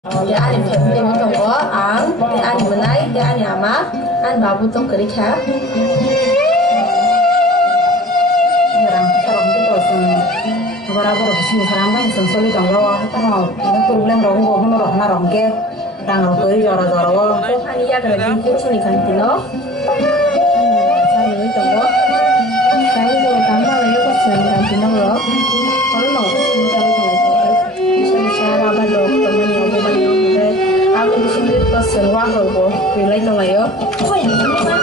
Te ani family mo tongo ang te ani manay te ani ama an babu tong kerikha. Orang sarong tu tosun, berabar bersih sarang kan sensoli tongo, tengok ini problem rong go, ini rong na rong ke, rang rong kiri jora jora. Ani ya kena jingkir suni kantino. Sani mo tongo. Kaya ko tama layo ko suni kantino lo. Kalau no suni kantino. Bisa rabar lo temen yo bukan yo. Aku di sini pas sewa ko, pilih tongo yo. Oh ini apa?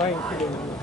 Hola,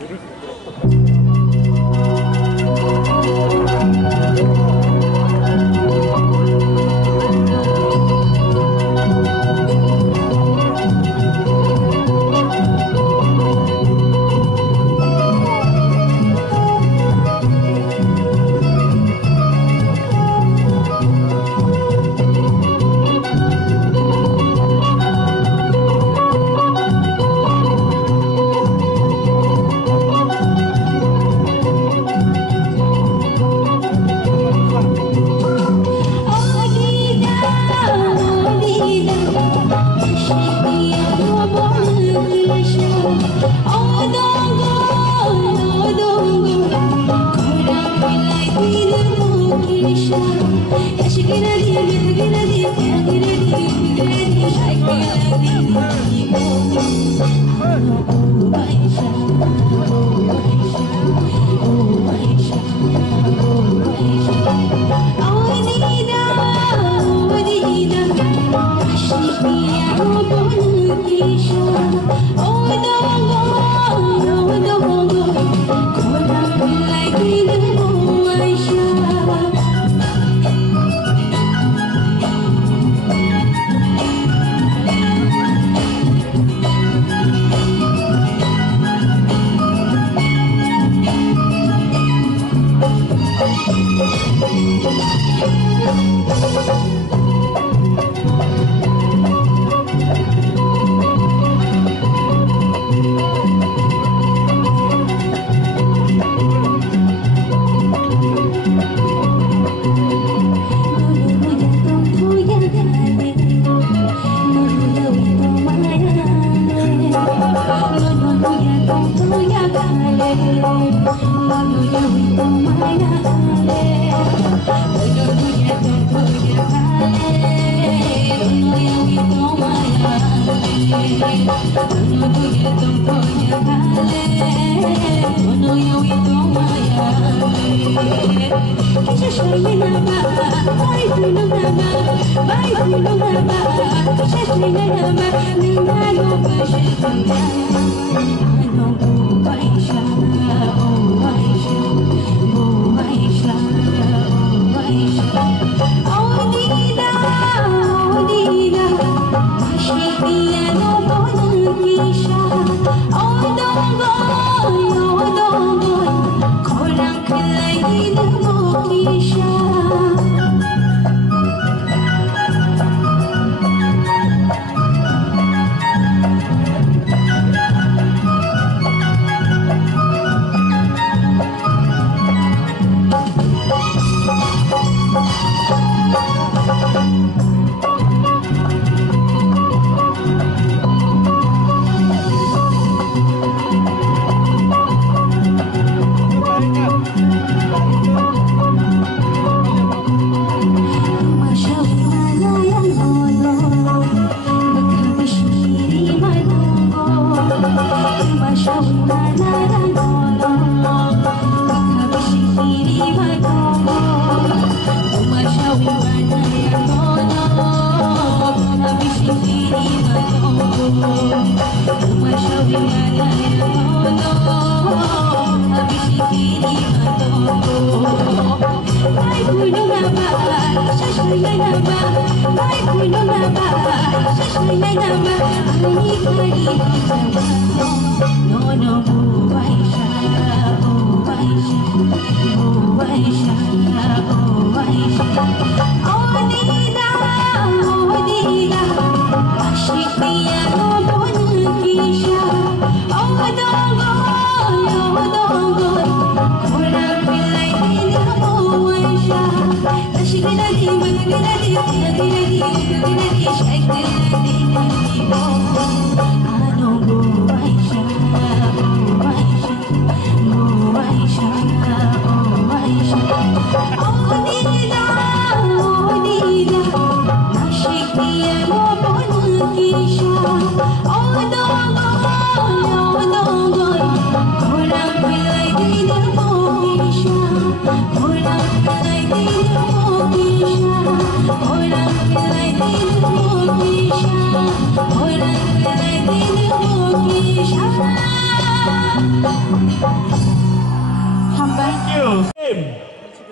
Thank you.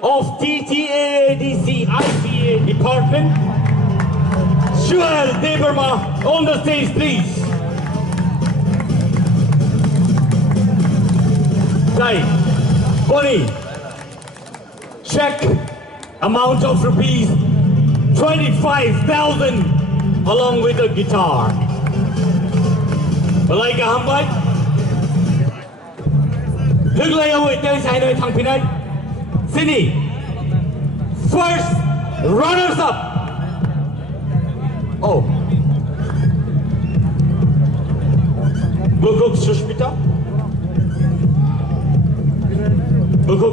Of TTADC ICA Department, Susmita Debbarma on the stage, please. Right, Bonnie, check amount of rupees 25,000 along with the guitar. Like a humbug. Look like a way, there's a no tongue pinay. Sydney, first runners up. Oh, Bukuk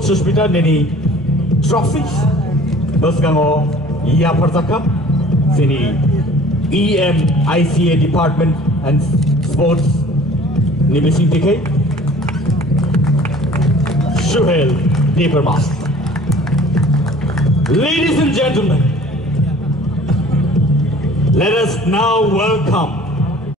Susmita nini trophies. Baskango iya pertaka. Sini EMICA Department and Sports Nibisin TK. Susmita Debbarma. Ladies and gentlemen, let us now welcome